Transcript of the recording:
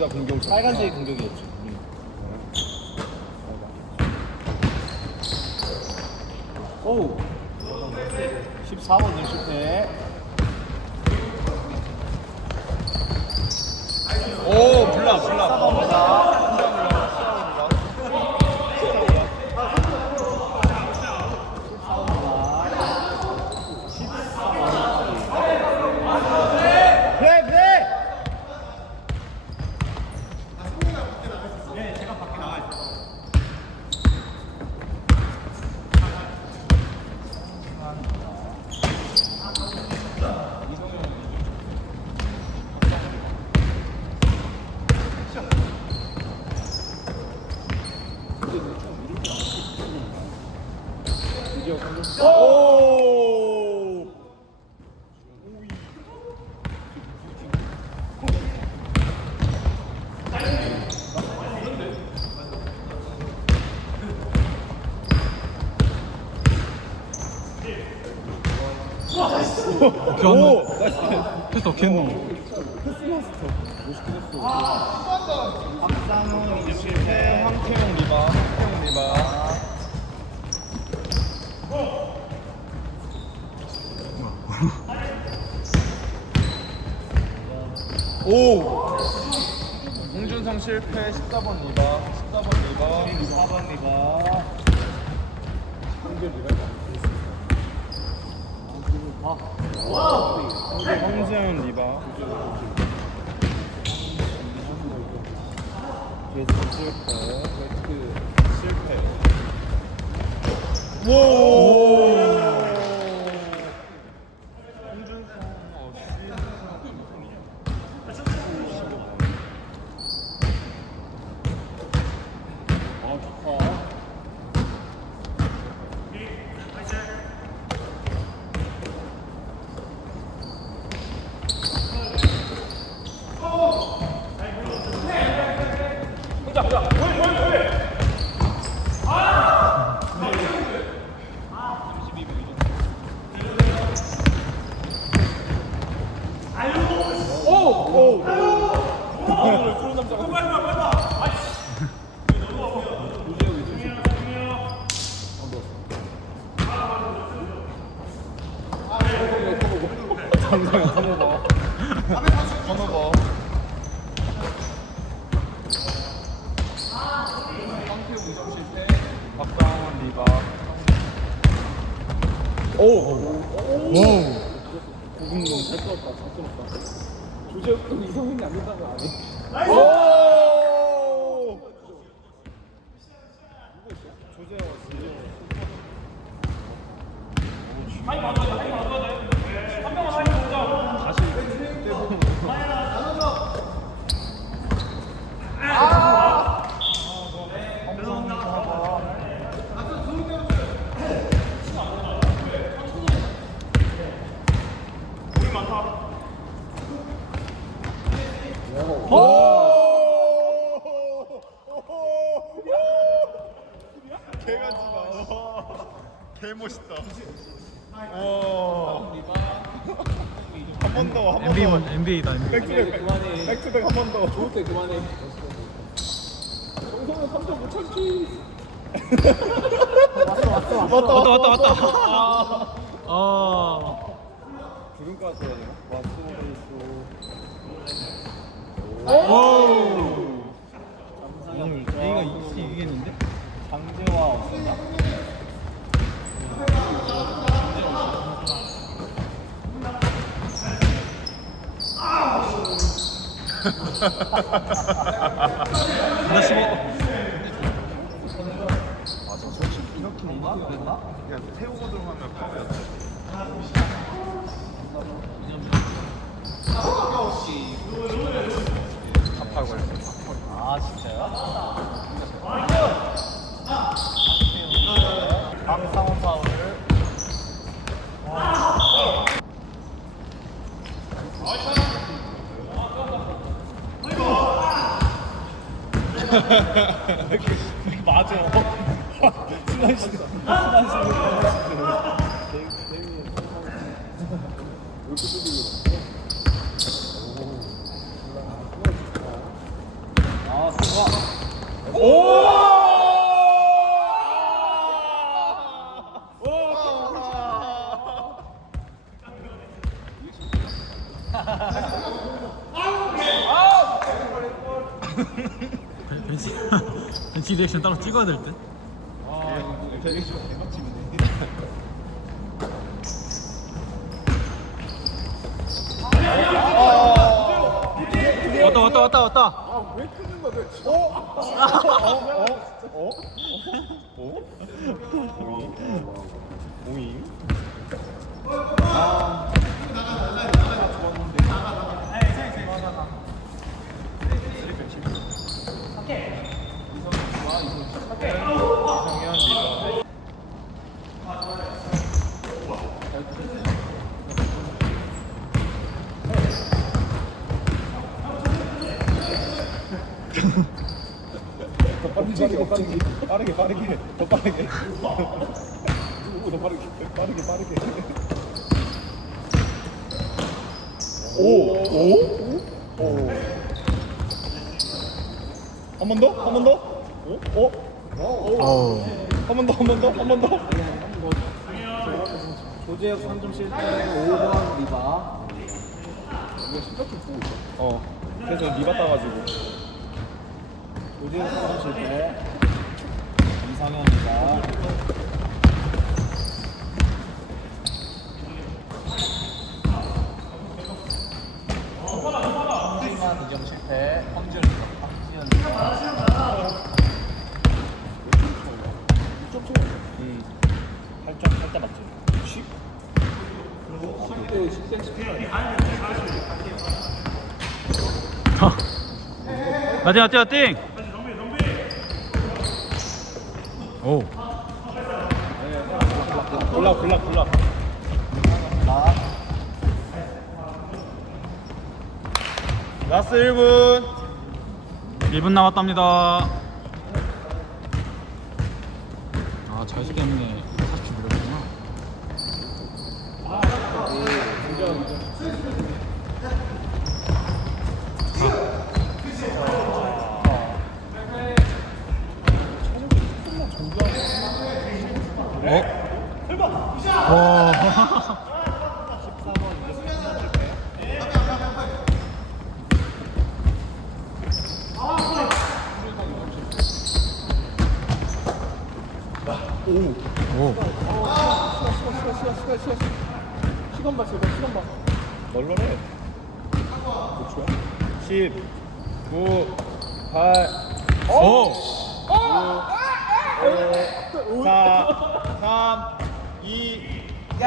우리가 공격. 빨간색이 공격이었죠. 오. 14번 실패. 오 블락 블락. 플레이 플레이. 오. 오! 패스 걔는 박상훈 이제 실패. 황태용 리바. 황태용 리바. 오. 홍준성 실패 14번 리바. 14번 리바. 4번 리바. 황재현 리바. 계속 실패. 웨스트 실패. 오. 홍준성 아 좋다. 정성현 턴오버. 턴오버. 황태용 우정 실패. 박상원 리바. 와우 고금동 잘 떴다. 잘 떴다. 조재혁도 이성훈이 안안 해. 오! 개 멋있다. 한번 더, 한번 NBA 더. 원 NBA다 NBA 백투백, 그만해. 백투백 한 번 더. 좋을 때 그만해. 정성은 3점 못 참지. 왔어 왔어 왔다, 왔다 왔다 왔다 아 부름까지 써야 되나? 왔어, 오우 오늘 A가 이기 이겼는데 장재화 없었나? 하나 씹어 맞아, 솔직히 이렇게 뭔가? 그랬나? 그냥 태우고 들어가면 걸렸어. 아 진짜요? 맞아. 순간 씨. 순간 씨. 오! 벤치 리액션 따로 찍어야 될 듯. 왔다 왔다 왔다 왔다. 아왜 끄는 거야 도대체 오잉? 빠르게 빠르게 빠르게 빠르게 더 빠르게 오, 더 빠르게 빠르게 빠르게 오! 오? 오. 한 번 더? 한 번 더? 오? 오? 어. 한번 더, 한 번 더, 한 번 더. 조재혁 3점 실패 5번 리바 이거 심각히 보고 있어 어. 그래서 리바 따가지고. 조재혁 3점 실패 이상현 리바 황진만 2점 실패 황지현 리바 황지현 리바 6점 차이 음. 8점, 8점 맞지? 10? 10대 10대 10대 나띵 나띵 나띵. 오. 골라, 골라, 골라. 라스 1분. 1분 남았답니다. 아, 잘 쓰겠네. 40초 밀었구나. 어? 와. 오. 시간 시간 시간 시간 봐 제발 시간 봐 널널해. 10, 9, 8, 오. 4, 3, 2, 1.